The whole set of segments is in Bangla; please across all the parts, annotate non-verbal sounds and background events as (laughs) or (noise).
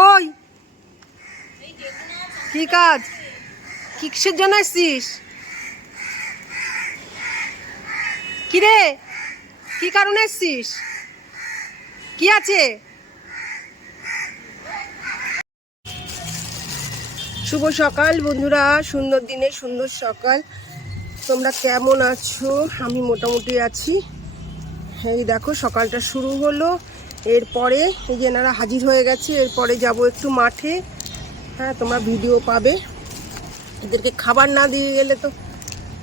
ওই। কি কাজ? কিসের জন্য এসছিস কি রে কি কারণে এসছিস কি আছে? শুভ সকাল বন্ধুরা, সুন্দর দিনে সুন্দর সকাল। তোমরা কেমন আছো? আমি মোটামুটি আছি। এই দেখো, সকালটা শুরু হলো। এরপরে এই যে এনারা হাজির হয়ে গেছে, এরপরে যাব একটু মাঠে। হ্যাঁ তোমরা ভিডিও পাবে। এদেরকে খাবার না দিয়ে গেলে তো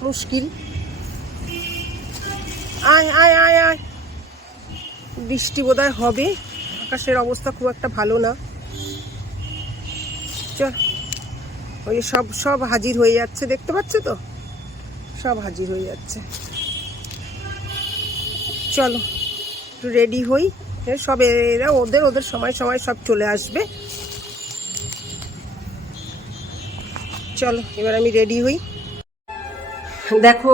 মুশকিল। আয় আয় আয় আয়। বৃষ্টি বোধহয় হবে। আকাশের অবস্থা খুব একটা ভালো না। চল। ওই সব সব হাজির হয়ে যাচ্ছে। দেখতে পাচ্ছ তো? সব হাজির হয়ে যাচ্ছে। চলো, একটু রেডি হই। সব এরা ওদের ওদের সময় সময় সব চলে আসবে। চলো এবার আমি রেডি হই। দেখো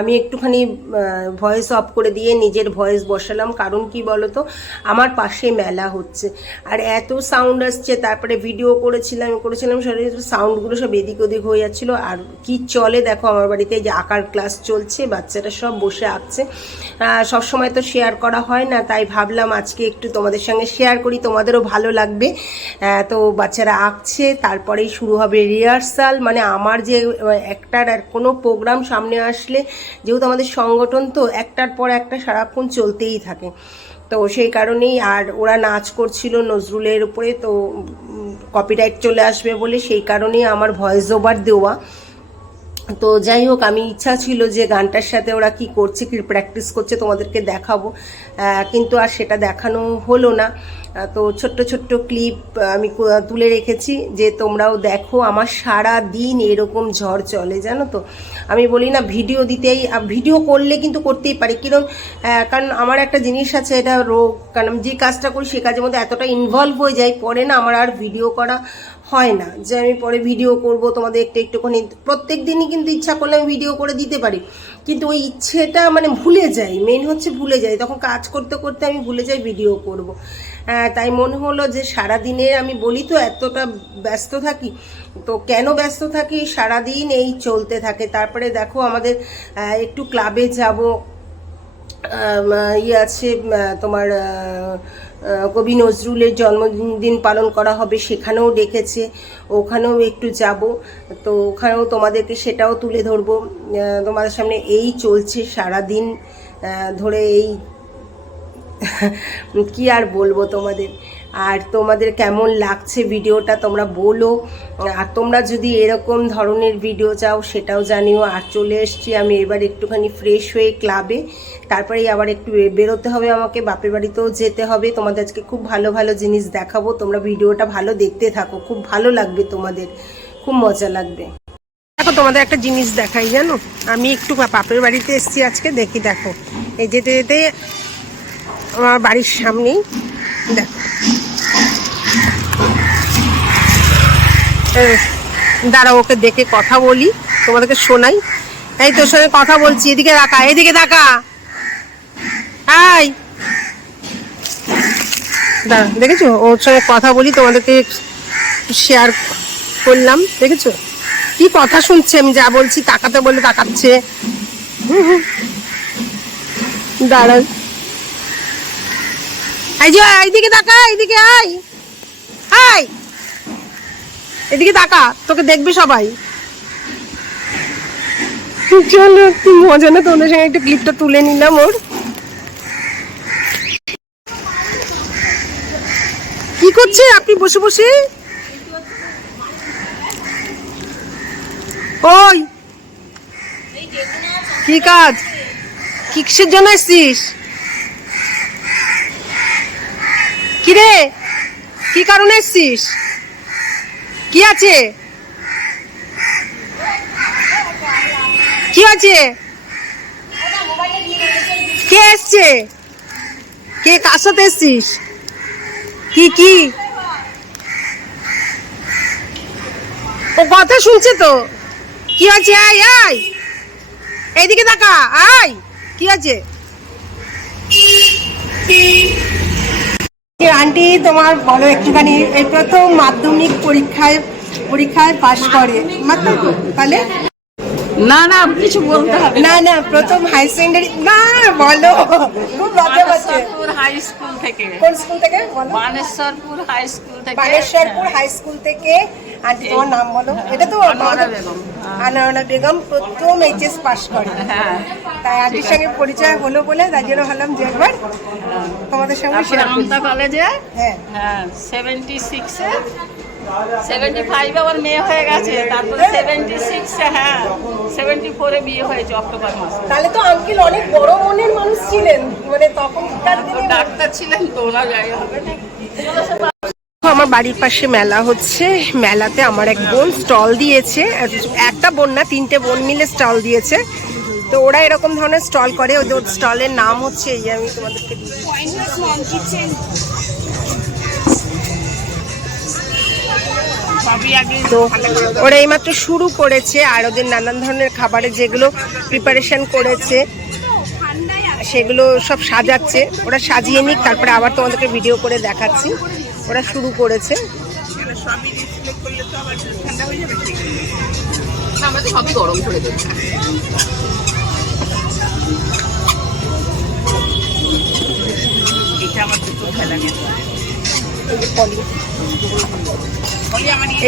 আমি একটুখানি ভয়েস অফ করে দিয়ে নিজের ভয়েস বসালাম। কারণ কি বলতো, আমার পাশে মেলা হচ্ছে। আর এত সাউন্ড আসছে, তারপরে ভিডিও করেছিলাম করেছিলাম, সেটা সাউন্ডগুলো সব এদিক ওদিক হয়ে যাচ্ছিল। আর কি চলে, দেখো, আমার বাড়িতে যে আঁকার ক্লাস চলছে, বাচ্চারা সব বসে আঁকছে। সবসময় তো শেয়ার করা হয় না, তাই ভাবলাম আজকে একটু তোমাদের সঙ্গে শেয়ার করি, তোমাদেরও ভালো লাগবে। তো বাচ্চারা আঁকছে, তারপরেই শুরু হবে রিহার্সাল মানে আমার যে একটার আর কোনো প্রোগ্রাম সামনে আসলে যেহেতু আমাদের সংগঠন তো একটার পর একটা সারাক্ষণ চলতেই থাকে। তো সেই কারণেই আর ওরা নাচ করছিল নজরুলের উপরে, তো কপিরাইট চলে আসবে বলে সেই কারণেই আমার ভয়েস ওভার দেওয়া। তো যাই হোক, আমি ইচ্ছা ছিল যে গানটার সাথে ওরা কি করছে, কি প্র্যাকটিস করছে তোমাদেরকে দেখাবো। কিন্তু আর সেটা দেখানো হলো না। তো ছোট্ট ছোট্ট ক্লিপ আমি তুলে রেখেছি যে তোমরাও দেখো, আমার সারা দিন এরকম ঝড় চলে, জানো তো? আমি বলি না ভিডিও দিতেই ভিডিও করলে কিন্তু করতেই পারি। কিরম কারণ আমার একটা জিনিস আছে, এটা রোগ, কারণ আমি যে কাজটা করি, সে কাজের মধ্যে এতটা ইনভলভ হয়ে যায় পরে না আমার আর ভিডিও করা হয় না যে আমি পরে ভিডিও করব তোমাদের একটু একটুখানি প্রত্যেক দিনই কিন্তু ইচ্ছা করলে আমি ভিডিও করে দিতে পারি। কিন্তু ওই ইচ্ছেটা মানে ভুলে যাই মেন হচ্ছে ভুলে যাই। তখন কাজ করতে করতে আমি ভুলে যাই ভিডিও করব। আহ, তাই মনে হলো যে সারা দিনে আমি বলি তো এতটা ব্যস্ত থাকি। তো কেন ব্যস্ত থাকি? সারাদিন এই চলতে থাকে। তারপরে দেখো আমাদের একটু ক্লাবে যাব। ইয়ে আছে তোমার কবি নজরুলের জন্মদিন পালন করা হবে, সেখানেও ডেকেছে। ওখানেও একটু যাব। তো ওখানেও তোমাদেরকে সেটাও তুলে ধরবো। তোমাদের সামনে এই চলছে সারা দিন ধরে এই (laughs) কি আর বলব তোমাদের? আর তোমাদের কেমন লাগছে ভিডিওটা তোমরা বলো। আর তোমরা যদি এরকম ধরনের ভিডিও চাও সেটাও জানিও। আর চলে এসছি আমি এবার একটুখানি ফ্রেশ হয়ে ক্লাবে তারপরেই আবার একটু বেরোতে হবে আমাকে, বাপের বাড়িতেও যেতে হবে। তোমাদের আজকে খুব ভালো ভালো জিনিস দেখাবো। তোমরা ভিডিওটা ভালো দেখতে থাকো। খুব ভালো লাগবে তোমাদের। খুব মজা লাগবে। দেখো, তোমাদের একটা জিনিস দেখাই, জানো? আমি একটু বাপের বাড়িতে এসেছি আজকে। দেখি, দেখো। এই যেতে যেতে আমার বাড়ির সামনেই। দেখো। এ, দাঁড়াও ওকে দেখে কথা বলি তোমাদেরকে শোনাই। এই তোর সঙ্গে কথা বলছি এদিকে তাকা এদিকে তাকা হাই দাঁড়া দেখেছ? ওর সঙ্গে কথা বলি তোমাদেরকে শেয়ার করলাম দেখেছ? কি কথা শুনছে আমি যা বলছি তাকাতে বলে তাকাচ্ছে। দাঁড়ান এই যে, এইদিকে তাকা, এইদিকে আয়। আয়। এদিকে তাকা, তোকে দেখবে সবাই। চলো কি মজা না তোমাদের সঙ্গে একটু ক্লিপটা তুলে নিলাম ওর। কি করছে? আপনি বসে বসে? ওই। কি কাজ? কিসের জন্য এসছিস? কি রে কি কারণে এসছিস? কি আছে? কি আছে? কে এসছে? কে কার সাথে এসছিস? কি কি? ও কথা শুনছে তো। কি আছে? আয় আয়। এইদিকে তাকা, আয়। কি আছে? আন্টি তোমার বলো একটুখানি এই প্রথম মাধ্যমিক পরীক্ষায় পরীক্ষায় পাশ করে। তাহলে? না না কিছু বলতে হবে না। না প্রথম হাই সেকেন্ডারি না বলো। খুব লজ্জা পাচ্ছে হাই স্কুল থেকে। কোন স্কুল থেকে বলো? বানেশ্বরপুর হাই স্কুল থেকে। বানেশ্বরপুর হাই স্কুল থেকে। আন্টি তোমার নাম বলো। এটা তো আনোয়ারা বেগম। প্রথম এইচএস পাশ করে। হ্যাঁ তাই আন্টির সঙ্গে পরিচয় হলো বলে তাই জন্য ভাবলাম যে একবার তোমাদের সঙ্গে আমতা কলেজে হ্যাঁ। হ্যাঁ সেভেন্টি সিক্সে সেভেন্টি ফাইভে আমার মেয়ে হয়ে গেছে তারপরে সেভেন্টি সিক্সে হ্যাঁ সেভেন্টি ফোরে বিয়ে হয়েছে অক্টোবর মাসে। তাহলে তো আঙ্কেল অনেক বড় মনের মানুষ ছিলেন মানে তখনকার তো দিনে ডাক্তার ছিলেন তো ওনার জায়গা হবে না। আমার বাড়ির পাশে মেলা হচ্ছে। মেলাতে আমার এক বোন স্টল দিয়েছে। একটা বোন না তিনটে বোন মিলে স্টল দিয়েছে। তো ওরা এরকম ধরনের স্টল করে। ওদের স্টলের নাম হচ্ছে এই যে আমি তোমাদেরকে তো ওরা এইমাত্র শুরু করেছে আর ওদের নানান ধরনের খাবারে যেগুলো প্রিপারেশন করেছে সেগুলো সব সাজাচ্ছে। ওরা সাজিয়ে নিক তারপরে আবার তোমাদেরকে ভিডিও করে দেখাচ্ছি। ওরা শুরু করেছে। আমরা তো সবই গরম করে দেবো। এটা আমার দুটো খেলা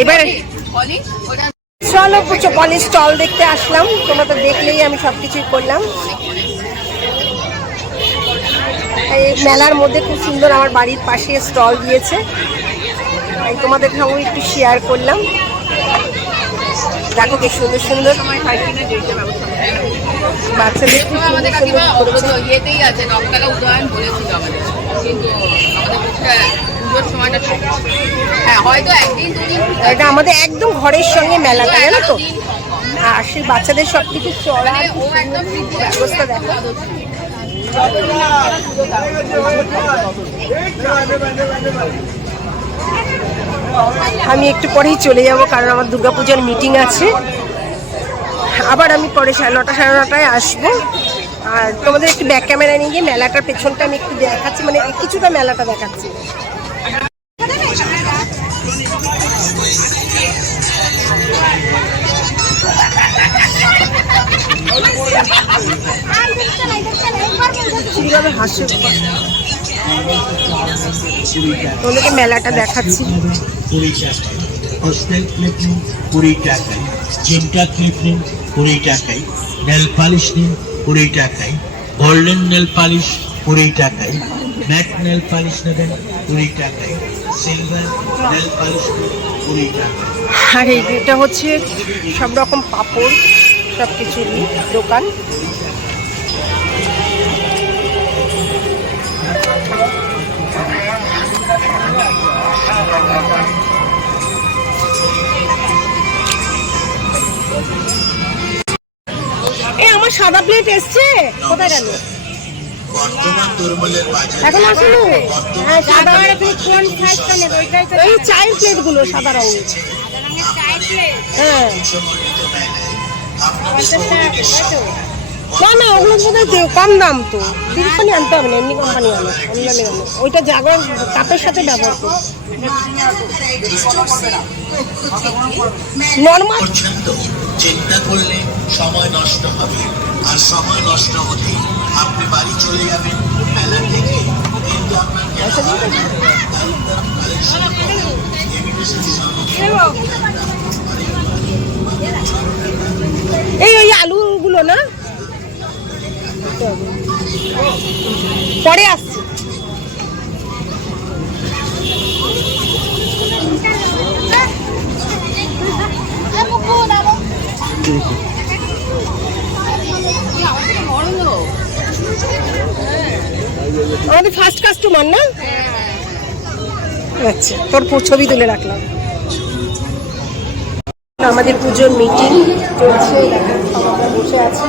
এবারে চলো পুচো পলি স্টল দেখতে আসলাম। তোমরা তো দেখলেই আমি সব কিছুই করলাম। এই মেলার মধ্যে খুব সুন্দর আমার বাড়ির পাশে স্টল দিয়েছে। তাই তোমাদের সঙ্গে একটু শেয়ার করলাম। দেখো কি সুন্দর সুন্দর বাচ্চাদের খুব সুন্দর সুন্দর করেছে। অবরোধ ইয়েতেই আছে নকতলা উদয়ন বলেছিল আমাদের কিন্তু আমাদের পক্ষে পুজোর সময়টা হ্যাঁ হয়তো একদিন দুদিন এটা আমাদের একদম ঘরের সঙ্গে মেলাটা জানো তো? আর সেই বাচ্চাদের সব কিছু মানে ও একদম ব্যবস্থা দেখো। আমি একটু পরেই চলে যাব কারণ আমার দুর্গাপূজার মিটিং আছে। আবার আমি পরে সাড়ে নটা সাড়ে নটায় আসব। আর তোমাদের একটু ব্যাক ক্যামেরা নিয়ে গিয়ে মেলাটার পেছনটা আমি একটু দেখাচ্ছি মানে কিছুটা মেলাটা দেখাচ্ছি। মেলাটা দেখাচ্ছি টাকায় নিন কুড়ি নেল পালিশ নিন কুড়ি নেল পালিশ কুড়ি টাকায় নেল পালিশ নেবেন কুড়ি টাকায় কুড়ি আর এই এটা হচ্ছে সব রকম পাপড়। সব কিছুরই দোকান। এই আমার সাদা প্লেট এসছে? কোথায় গেল? এখন আসলো? হ্যাঁ সাদা এই চায়ের প্লেটগুলো সাদা রঙের। হ্যাঁ। না না ওগুলো বোধহয় কম দাম তো। কোম্পানি আনতে হবে না এমনি কোম্পানি আনো অন্য আনো ওইটা জাগরণ কাপের সাথে ব্যবহার করো নর্মাল। চিন্তা করলে সময় নষ্ট হবে আর সময় নষ্ট হতে আপনি বাড়ি চলে যাবেন মেলা থেকে। কিন্তু আপনার এই ওই আলুগুলো না? পরে আসছি। আমাদের ফার্স্ট কাস্টমার না? আচ্ছা তোর ছবি তুলে রাখলাম। আমাদের পুজোর মিটিং চলছে বসে আছি।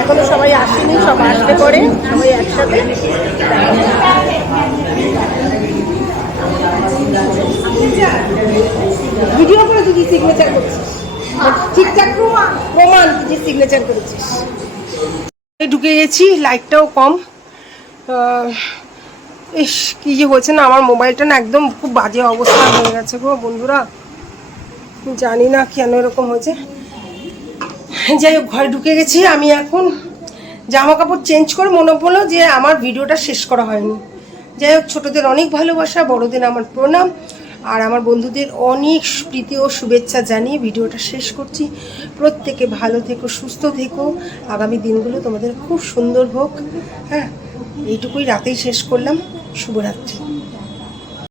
এখনও সবাই আসেনি সব আসলে পরে সবাই একসাথে। ভিডিও করে তুই সিগনেচার করছিস? ঠিকঠাক প্রমাণ? তুই সিগনেচার করেছিস। ঢুকে গেছি লাইটটাও কম। ইস, কি যে হয়েছে না, আমার মোবাইলটা না একদম খুব বাজে অবস্থা হয়ে গেছে গো বন্ধুরা। জানি না কেন এরকম হয়েছে। যাই হোক, ঘরে ঢুকে গেছি, আমি এখন জামা কাপড় চেঞ্জ করে মনে পড়ল যে আমার ভিডিওটা শেষ করা হয়নি। যাই হোক, ছোটোদের অনেক ভালোবাসা, বড়দের আমার প্রণাম, আর আমার বন্ধুদের অনেক প্রীতি ও শুভেচ্ছা জানিয়ে ভিডিওটা শেষ করছি। প্রত্যেকে ভালো থেকো, সুস্থ থেকো। আগামী দিনগুলো তোমাদের খুব সুন্দর হোক। হ্যাঁ এইটুকুই রাতেই শেষ করলাম। শুভরাত্রি।